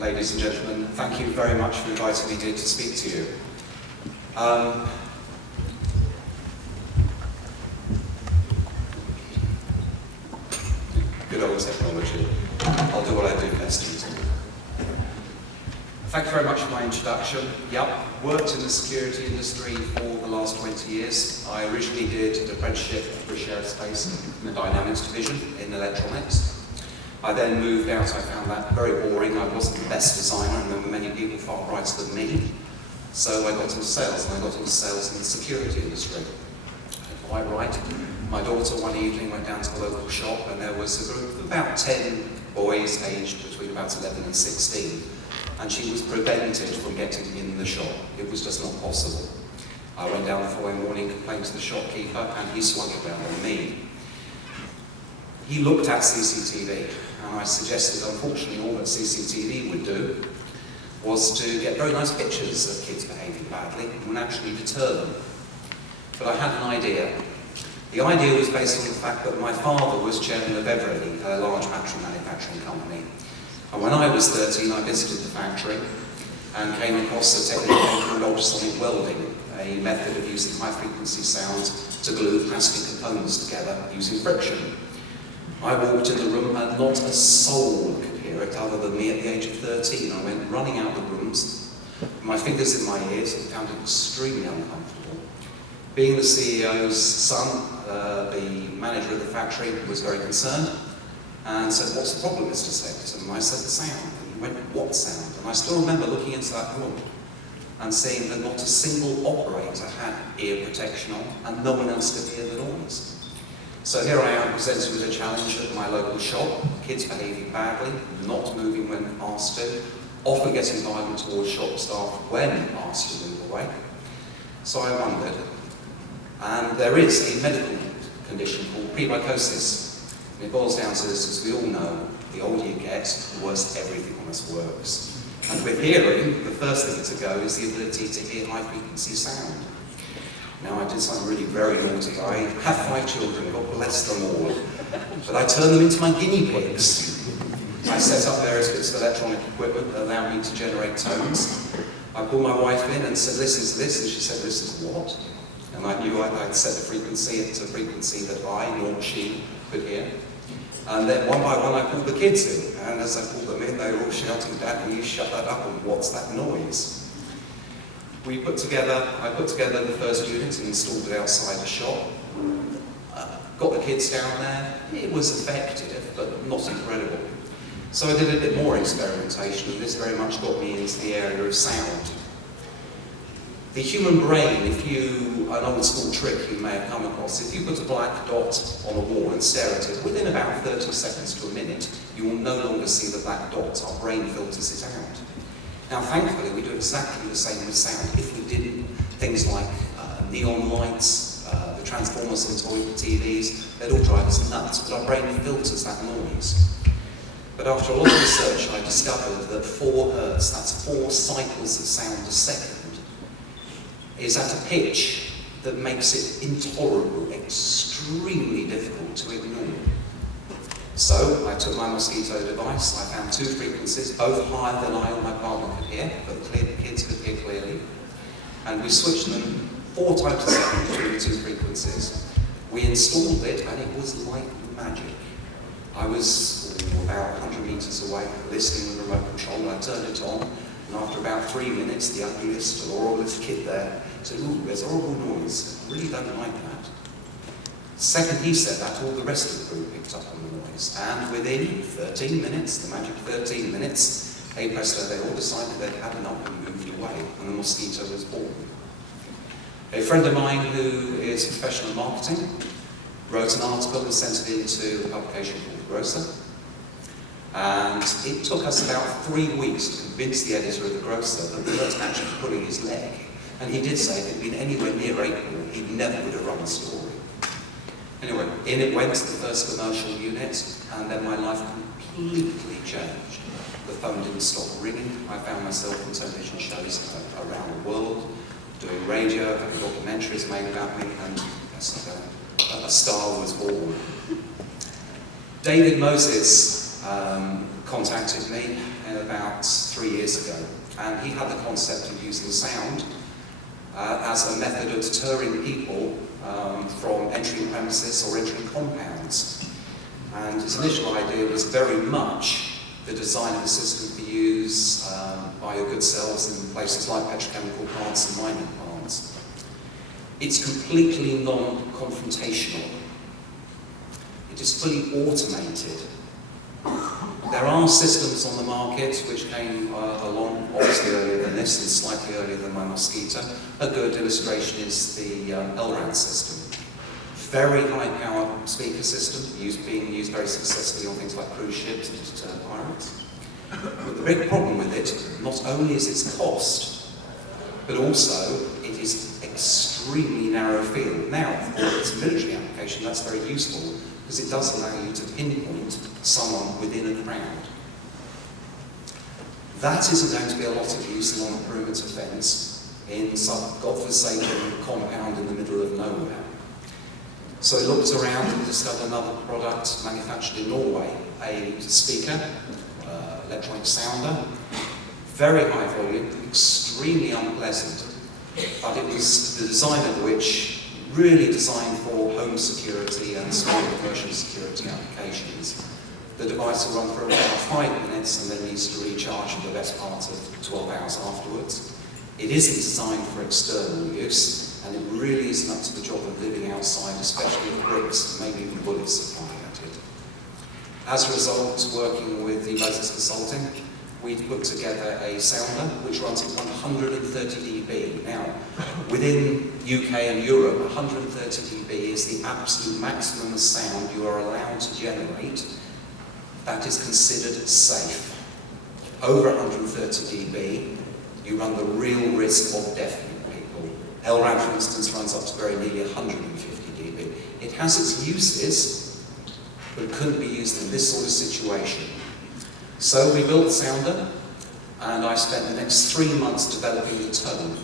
ladies and gentlemen. Thank you very much for inviting me here to speak to you. Good old technology. I'll do what I do best. Thank you very much for my introduction. Yep, worked in the security industry for the last 20 years. I originally did an apprenticeship at British Aerospace in the Dynamics division in electronics. I then moved out. I found that very boring. I wasn't the best designer, and there were many people far brighter than me. So I got into sales, and I got into sales in the security industry. Quite right. My daughter one evening went down to the local shop, and there was a group of about 10 boys aged between about 11 and 16. And she was prevented from getting in the shop. It was just not possible. I went down the following morning, complained to the shopkeeper, and he swung it round on me. He looked at CCTV, and I suggested, unfortunately, all that CCTV would do was to get very nice pictures of kids behaving badly and would actually deter them. But I had an idea. The idea was based on the fact that my father was chairman of Eveready, a large battery manufacturing company. And when I was 13, I visited the factory and came across a technique called ultrasonic welding, a method of using high-frequency sound to glue plastic components together using friction. I walked in the room and not a soul could hear it other than me at the age of 13. I went running out the rooms, my fingers in my ears, and found it extremely uncomfortable. Being the CEO's son, the manager of the factory was very concerned and said, "What's the problem, Mr. Stapleton?" And I said, "The sound." And he went, "What sound?" And I still remember looking into that room and seeing that not a single operator had ear protection on, and no one else could hear the noise. So here I am presented with a challenge at my local shop, kids behaving badly, not moving when asked to, often getting violent towards shop staff when asked to move away. So I wondered, and there is a medical condition called premycosis. And it boils down to this, as we all know, the older you get, the worse everything on us works. And with hearing, the first thing to go is the ability to hear high-frequency sound. Now, I did something really very naughty. I have 5 children, God bless them all, but I turned them into my guinea pigs. I set up various bits of electronic equipment that allow me to generate tones. I called my wife in and said, "Listen to this," and she said, "Listen to what?" And I knew I'd set the frequency to a frequency that I, nor she, could hear. And then one by one I called the kids in, and as I called them in, they were all shouting, "Dad, will you shut that up, and what's that noise?" I put together the first unit and installed it outside the shop. Got the kids down there. It was effective, but not incredible. So I did a bit more experimentation, and this very much got me into the area of sound. The human brain, an old school trick you may have come across, if you put a black dot on a wall and stare at it, within about 30 seconds to a minute, you will no longer see the black dot. Our brain filters it out. Now, thankfully, we do exactly the same with sound. If we didn't, things like neon lights, the transformers on toilet TVs, they'd all drive us nuts, but our brain filters that noise. But after a lot of research, I discovered that 4 hertz, that's 4 cycles of sound a second, is at a pitch that makes it intolerable, extremely difficult to ignore. So I took my mosquito device, I found 2 frequencies, both higher than I or my partner could hear, but the kids could hear clearly. And we switched them 4 times a second between the 2 frequencies. We installed it, and it was like magic. I was about 100 meters away, listening with a remote control, and I turned it on, and after about 3 minutes, the ugliest, horriblest kid there said, "Ooh, there's a horrible noise. I really don't like that." The second he said that, all the rest of the group picked up on the noise. And within 13 minutes, the magic 13 minutes, hey presto, they all decided they'd had enough and moved away, and the mosquito was born. A friend of mine who is professional in marketing wrote an article and sent it into a publication called The Grocer. And it took us about 3 weeks to convince the editor of The Grocer that we weren't actually pulling his leg. And he did say if it had been anywhere near April, he never would have run the story. Anyway, in it went, the first commercial unit, and then my life completely changed. The phone didn't stop ringing. I found myself in television shows around the world, doing radio, having documentaries made about me, and a star was born. David Moses contacted me about 3 years ago, and he had the concept of using sound as a method of deterring people from entering premises or entering compounds. And his initial idea was very much the design of the system for use by your good selves in places like petrochemical plants and mining plants. It's completely non-confrontational. It is fully automated. There are systems on the market which came along obviously earlier than this and slightly earlier than my Mosquito. A good illustration is the LRAD system. Very high power speaker system, being used very successfully on things like cruise ships and to deter pirates. But the big problem with it, not only is its cost, but also it is extremely narrow field. Now, for its military application, that's very useful because it does allow you to pinpoint someone within a crowd. That isn't going to be a lot of use along a perimeter fence in some godforsaken compound in the middle of nowhere. So he looked around and discovered another product manufactured in Norway, a speaker, electronic sounder, very high volume, extremely unpleasant, but it was the design of which really designed for home security and small commercial security applications. The device will run for about 5 minutes and then needs to recharge for the best part of 12 hours afterwards. It isn't designed for external use, and it really isn't up to the job of living outside, especially with bricks and maybe even bullets are fired at it. As a result, working with the Moses Consulting, we put together a sounder which runs at 130 dB. Now, within UK and Europe, 130 dB is the absolute maximum sound you are allowed to generate that is considered safe. Over 130 dB, you run the real risk of deafening people. LRAD, for instance, runs up to very nearly 150 dB. It has its uses, but it couldn't be used in this sort of situation. So we built the sounder, and I spent the next 3 months developing the tone.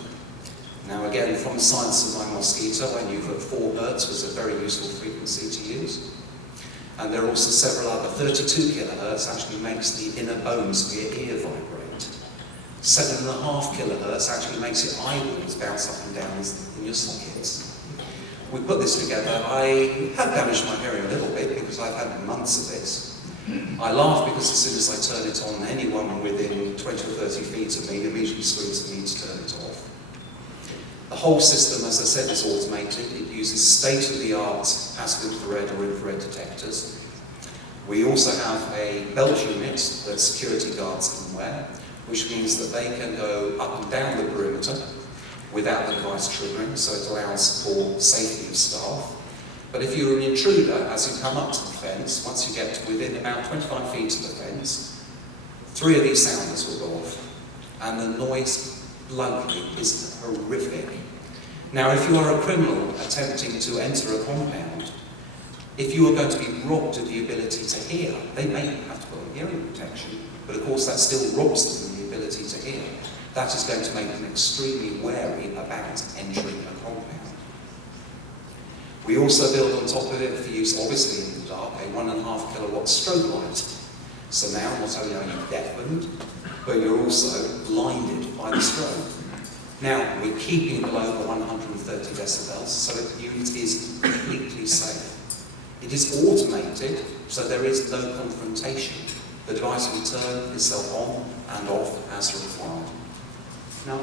Now again, from the science of my Mosquito, I knew that 4 Hz was a very useful frequency to use. And there are also several other. 32 kilohertz actually makes the inner bones of your ear vibrate. 7.5 kilohertz actually makes your eyeballs bounce up and down in your sockets. We put this together. I have damaged my hearing a little bit because I've had months of this. I laugh because as soon as I turn it on, anyone within 20 or 30 feet of me immediately screams at me to turn it off. The whole system, as I said, is automated. It uses state-of-the-art passive infrared or infrared detectors. We also have a belt unit that security guards can wear, which means that they can go up and down the perimeter without the device triggering, so it allows for safety of staff. But if you're an intruder, as you come up to the fence, once you get to within about 25 feet of the fence, 3 of these sounders will go off, and the noise bluntly is horrific. Now, if you are a criminal attempting to enter a compound, if you are going to be robbed of the ability to hear, they may have to put on hearing protection, but of course that still robs them of the ability to hear. That is going to make them extremely wary about entering a compound. We also build on top of it, for use obviously in the dark, a 1.5 kilowatt strobe light. So now not only are you deafened, but you're also blinded by the strobe. Now, we're keeping below the 130 decibels, so the unit is completely safe. It is automated, so there is no confrontation. The device will turn itself on and off as required. Now,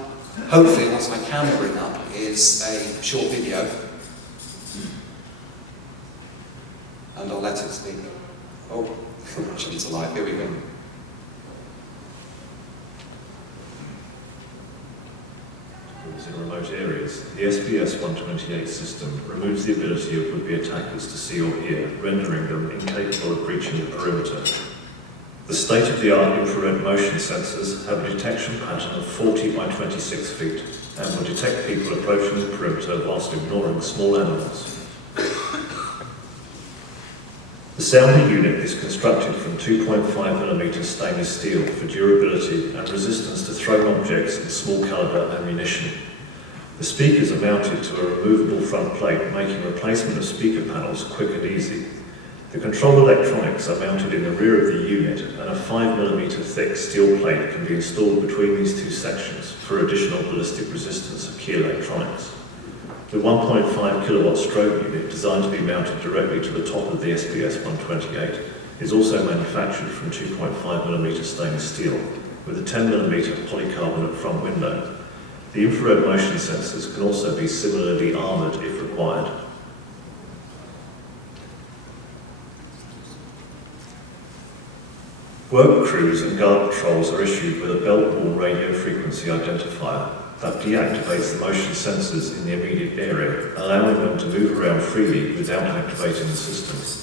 hopefully what I can bring up is a short video, and I'll let it speak. Oh, she's alive, here we go. In remote areas, the SPS-128 system removes the ability of would-be attackers to see or hear, rendering them incapable of breaching the perimeter. The state-of-the-art infrared motion sensors have a detection pattern of 40 by 26 feet and will detect people approaching the perimeter whilst ignoring small animals. The sounder unit is constructed from 2.5mm stainless steel for durability and resistance to thrown objects and small calibre ammunition. The speakers are mounted to a removable front plate, making replacement of speaker panels quick and easy. The control electronics are mounted in the rear of the unit, and a 5mm thick steel plate can be installed between these two sections for additional ballistic resistance of key electronics. The 1.5 kilowatt strobe unit, designed to be mounted directly to the top of the SPS 128, is also manufactured from 2.5mm stainless steel, with a 10mm polycarbonate front window. The infrared motion sensors can also be similarly armoured if required. Work crews and guard patrols are issued with a belt-worn radio frequency identifier that deactivates the motion sensors in the immediate area, allowing them to move around freely without activating the system.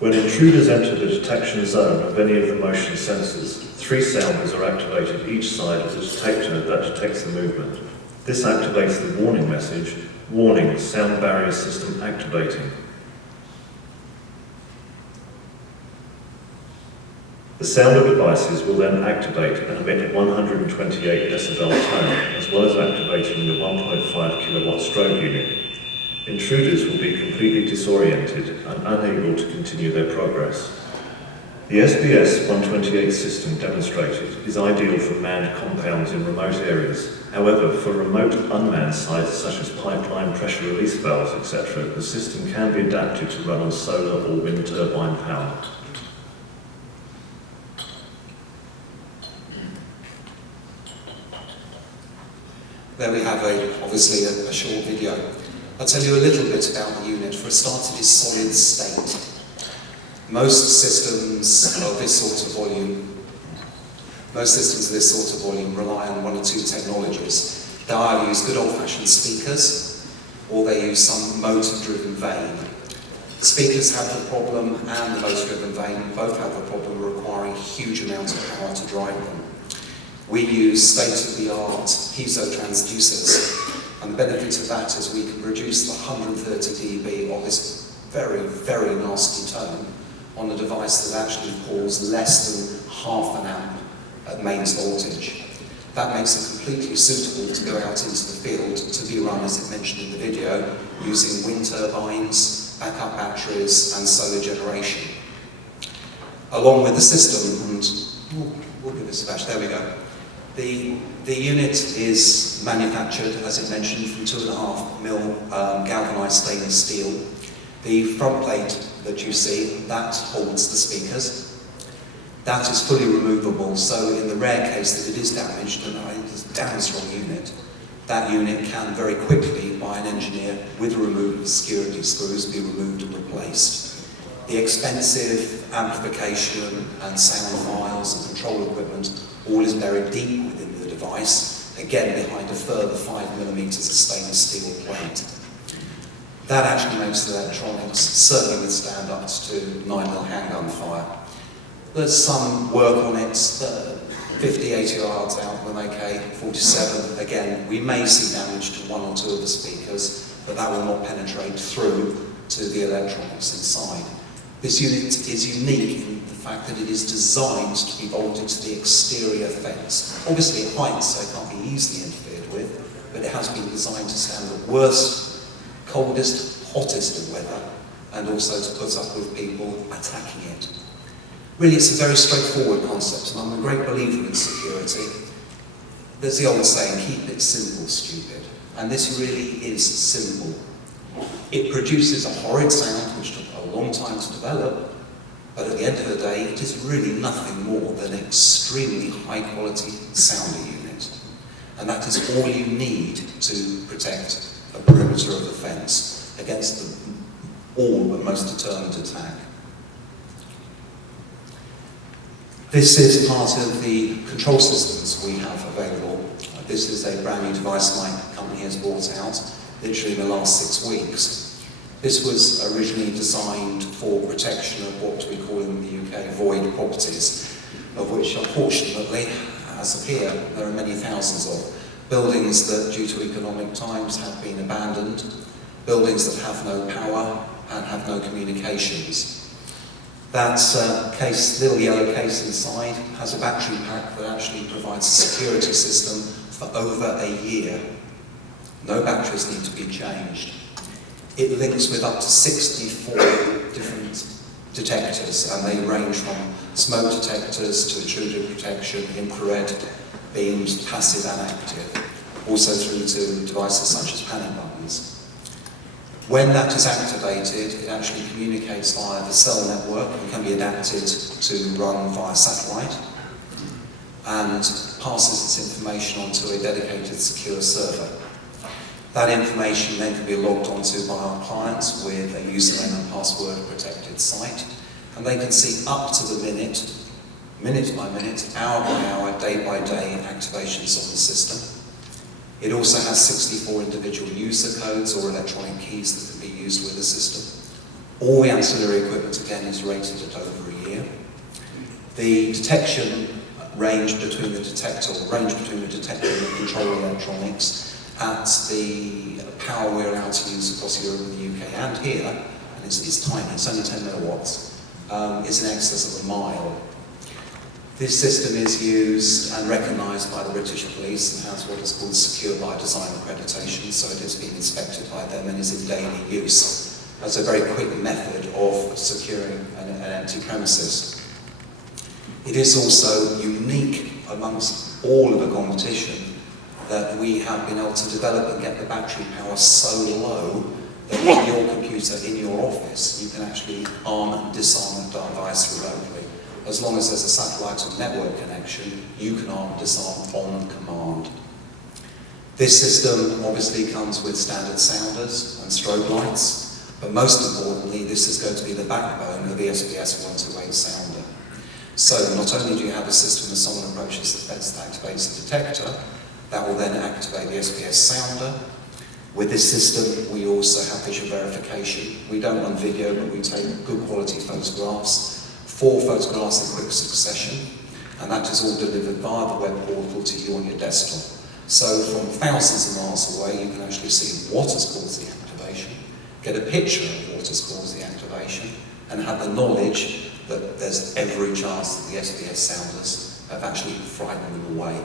When intruders enter the detection zone of any of the motion sensors, 3 sounders are activated each side of the detector that detects the movement. This activates the warning message, "Warning, sound barrier system activating." The sounder devices will then activate and emit a 128 decibel tone, as well as activating the 1.5 kilowatt strobe unit. Intruders will be completely disoriented and unable to continue their progress. The SBS 128 system demonstrated is ideal for manned compounds in remote areas. However, for remote unmanned sites such as pipeline pressure release valves, etc., the system can be adapted to run on solar or wind turbine power. There we have obviously a short video. I'll tell you a little bit about the unit. For a start, it is solid state. Most systems of this sort of volume rely on 1 or 2 technologies. They either use good old-fashioned speakers, or they use some motor-driven vane. Speakers have the problem, and the motor-driven vane both have the problem of requiring huge amounts of power to drive them. We use state-of-the-art piezo transducers, and the benefit of that is we can reduce the 130 dB of this very, very nasty tone on a device that actually pulls less than half an amp at mains voltage. That makes it completely suitable to go out into the field to be run, as it mentioned in the video, using wind turbines, backup batteries, and solar generation. Along with the system, and we'll give this a bash, there we go. The unit is manufactured, as it mentioned, from 2.5mm galvanized stainless steel. The front plate that you see, that holds the speakers. That is fully removable, so in the rare case that it is damaged, and it's a damn strong unit, that unit can very quickly, by an engineer, with the removal of security screws, be removed and replaced. The expensive amplification and sound files and control equipment all is buried deep within the device, again behind a further 5mm of stainless steel plate. That actually makes the electronics certainly withstand up to 9mm handgun fire. There's some work on it, 50, 80 yards out with an AK-47. Again, we may see damage to 1 or 2 of the speakers, but that will not penetrate through to the electronics inside. This unit is unique in the fact that it is designed to be bolted to the exterior fence. Obviously at height, so it can't be easily interfered with, but it has been designed to stand the worst, coldest, hottest of weather, and also to put up with people attacking it. Really, it's a very straightforward concept, and I'm a great believer in security. There's the old saying, keep it simple, stupid. And this really is simple. It produces a horrid sound, which took a long time to develop, but at the end of the day, it is really nothing more than an extremely high-quality sounder unit. And that is all you need to protect a perimeter of the fence against all but most determined attack. This is part of the control systems we have available. This is a brand new device my company has brought out, literally in the last 6 weeks. This was originally designed for protection of what we call in the UK void properties, of which unfortunately, as of here, there are many thousands of. Buildings that, due to economic times, have been abandoned, buildings that have no power and have no communications. That little yellow case inside has a battery pack that actually provides a security system for over a year. No batteries need to be changed. It links with up to 64 different detectors, and they range from smoke detectors to intruder protection, infrared beams, passive and active, also through to devices such as panic buttons. When that is activated, it actually communicates via the cell network and can be adapted to run via satellite, and passes its information onto a dedicated secure server. That information then can be logged onto by our clients with a username and password protected site, and they can see up to the minute, minute by minute, hour by hour, day by day activations on the system. It also has 64 individual user codes or electronic keys that can be used with the system. All the ancillary equipment again is rated at over a year. The detection range between the detector and the control electronics at the power we're allowed to use across Europe and the UK and here, and it's tiny, it's only 10 milliwatts, is in excess of a mile. This system is used and recognised by the British Police and has what is called Secure by Design accreditation, so it has been inspected by them and is in daily use as a very quick method of securing an empty premises. It is also unique amongst all of the competition that we have been able to develop and get the battery power so low that with your computer in your office you can actually arm and disarm a device remotely. As long as there's a satellite or network connection, you can arm and disarm on command. This system obviously comes with standard sounders and strobe lights, but most importantly, this is going to be the backbone of the SPS 128 sounder. So not only do you have a system as someone approaches that activates the detector, that will then activate the SPS sounder. With this system, we also have visual verification. We don't run video, but we take good quality photographs, 4 photographs in quick succession, and that is all delivered via the web portal to you on your desktop. So from thousands of miles away, you can actually see what has caused the activation, get a picture of what has caused the activation, and have the knowledge that there's every chance that the SPS sounders have actually frightened them away.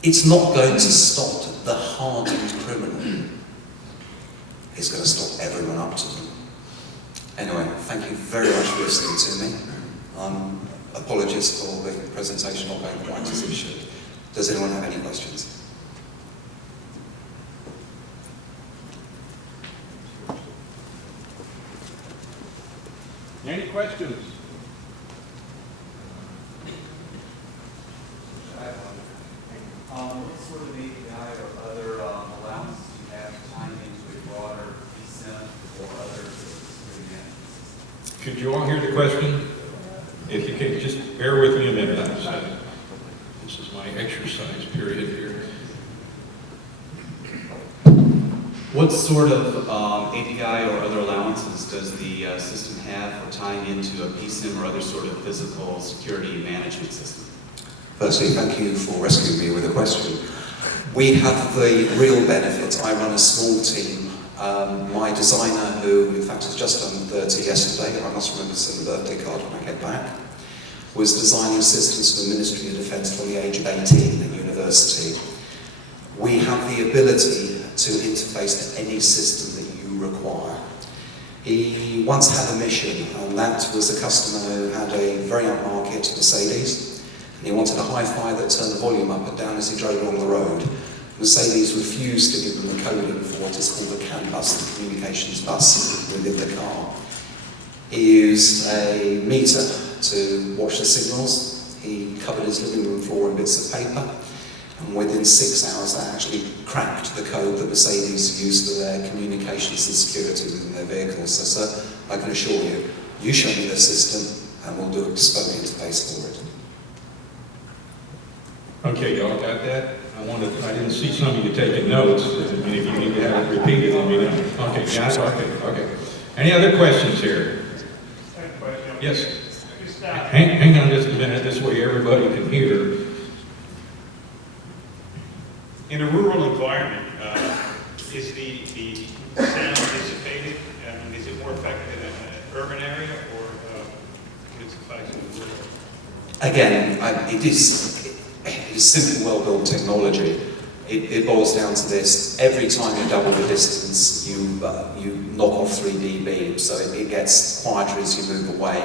It's not going to stop the hardened criminal. It's going to stop everyone up to them. Anyway, thank you very much for listening to me. Apologies for the presentation not going quite as it should. Does anyone have any questions? Any questions? What sort of API or other allowances do you have to tie into a broader eSIM or other security management systems? Could you all hear the question? If you could just bear with me a minute. This is my exercise period here. What sort of API or other allowances does the system have for tying into a eSIM or other sort of physical security management system? Firstly, thank you for rescuing me with a question. We have the real benefit. I run a small team. My designer, who in fact has just turned 30 yesterday, I must remember to send the birthday card when I get back, was designing systems for the Ministry of Defence from the age of 18 at university. We have the ability to interface to any system that you require. He once had a mission, and that was a customer who had a very upmarket Mercedes, and he wanted a hi-fi that turned the volume up and down as he drove along the road. Mercedes refused to give them the coding for what is called the CAN bus, the communications bus within the car. He used a meter to watch the signals. He covered his living room floor in bits of paper, and within 6 hours they actually cracked the code that Mercedes used for their communications and security within their vehicles. So sir, I can assure you, you show me the system and we'll do a bespoke interface for it. Okay, y'all got that? I didn't see some of you taking notes. I mean, if you need to have it repeated, let me know. Okay, got it? Okay. Any other questions here? Yes. Hang on just a minute, this way everybody can hear. In a rural environment, is the sound dissipated? Is it more effective in an urban area, or Again, it is simple, well-built technology. It boils down to this: every time you double the distance, you knock off 3 dB, so it gets quieter as you move away.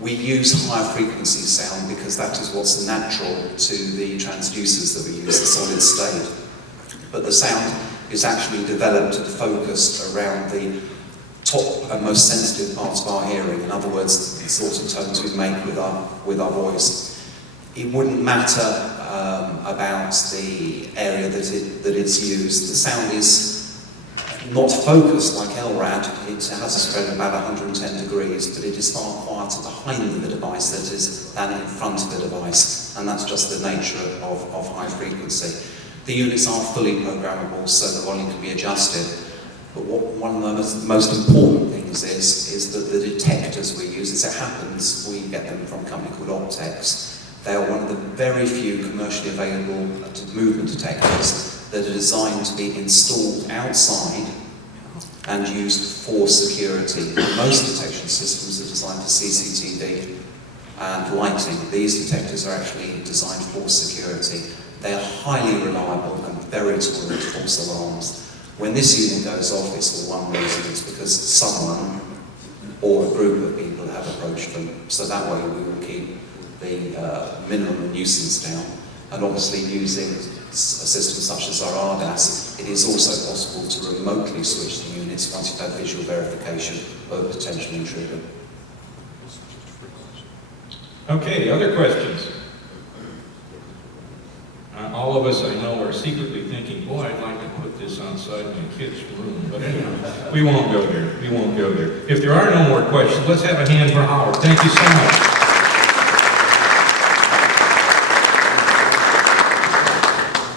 We use higher frequency sound because that is what's natural to the transducers that we use, the solid state. But the sound is actually developed and focused around the top and most sensitive parts of our hearing. In other words, the sort of tones we make with our voice. It wouldn't matter about the area that it's used. The sound is not focused like LRAD. It has a spread of about 110 degrees, but it is far quieter behind the device than in front of the device, and that's just the nature of high frequency. The units are fully programmable, so the volume can be adjusted. But one of the most important things is that the detectors we use, as it happens, we get them from a company called Optex. They are one of the very few commercially available movement detectors that are designed to be installed outside and used for security. Most detection systems are designed for CCTV and lighting. These detectors are actually designed for security. They are highly reliable and very tolerant to false alarms. When this unit goes off, it's for one reason: it's because someone or a group of people have approached them. So that way we will keep the minimum nuisance down. And obviously, using a system such as our RDAS, it is also possible to remotely switch the units once you've had visual verification of a potential intruder. Okay, other questions? All of us I know are secretly thinking, boy, I'd like to put this outside my kid's room. But anyway, we won't go there. We won't go there. If there are no more questions, let's have a hand for Howard. Thank you so much.